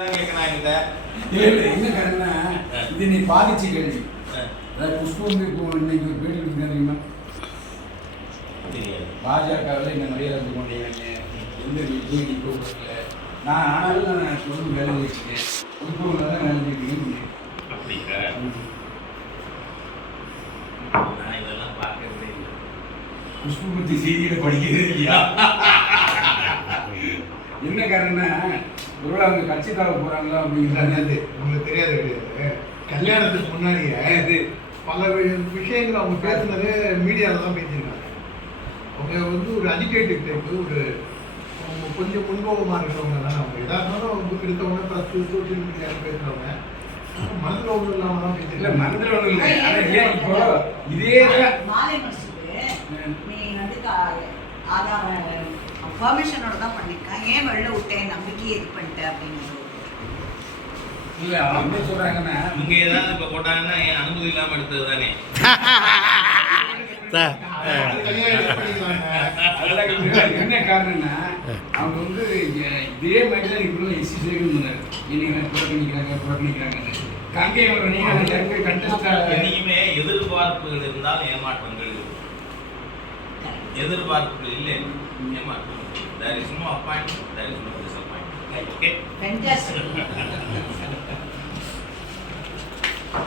என்ன காரணம்னா இது நீ பாதிச்சு கேள்வி. அதாவது குஷ்பு வந்து இப்போ இன்னைக்கு ஒரு பேட்டி கொடுத்துருக்காங்க தெரியுமா? பாஜகவில் இந்த மரியாதை வந்து கொண்டீங்க எந்த வீட்லையும் நீ கூப்பிடல. நான் ஆனாலும் நான் சொல்லும் வேலை வச்சுருக்கேன். குஷ்புவில் தான் வேலை வச்சுருக்கீங்க. அப்படிங்க நான் இதெல்லாம் பார்க்கறதே இல்லை. குஷ்பு பற்றி செய்தியில் படிக்கிறதே இல்லையா? என்ன காரணம்னா ஒருவேளை அவங்க கட்சி தர போகிறாங்களா அப்படிங்கிறது உங்களுக்கு தெரியாது கிடையாது. கல்யாணத்துக்கு முன்னாடியே பல விஷயங்கள் அவங்க பேசுனது மீடியாவில் தான் பேசியிருக்காங்க. அவங்க வந்து ஒரு அஜிடேட்டிவ் டைப்பு, ஒரு கொஞ்சம் முன்கோபமாக இருக்கிறவங்க தானே. அவங்க எதாக இருந்தாலும் அவங்க எடுத்தவங்க ப்ளஸ் சோசியல் மீடியாவில் பேசுகிறவங்க மனதில் ஒன்றும் இல்லாமல் தான் பேசியிருக்காங்க. மனதில் ஒன்றும் இல்லை. ஆனால் ஏன் இப்போ இதே மாலை மனசுக்கு நீ வந்து பர்மிஷனோட தான் பண்ணியிருக்கேன். ஏன் வெளில விட்டேன் நம்பிக்கையை இது பண்ணிட்டேன் அப்படின்னு இல்லை அவங்க என்ன சொல்கிறாங்கன்னா இவங்க ஏதாவது இப்போ போட்டாங்கன்னா ஏன் அனுமதி இல்லாமல் எடுத்தது தானே. என்ன காரணம்னா அவங்க வந்து இதே மாதிரி தான் இப்படி எக்ஸி செய்யணும் நீங்கள் புறக்கணிக்கிறாங்க கங்கை இனிமே எதிர்பார்ப்புகள் இருந்தால் ஏமாற்றங்கள் இருக்கும். எதிர்பார்ப்புகள் இல்லை ஏமாற்றம். There is no appointment, there is no disappointment. Okay? Fantastic.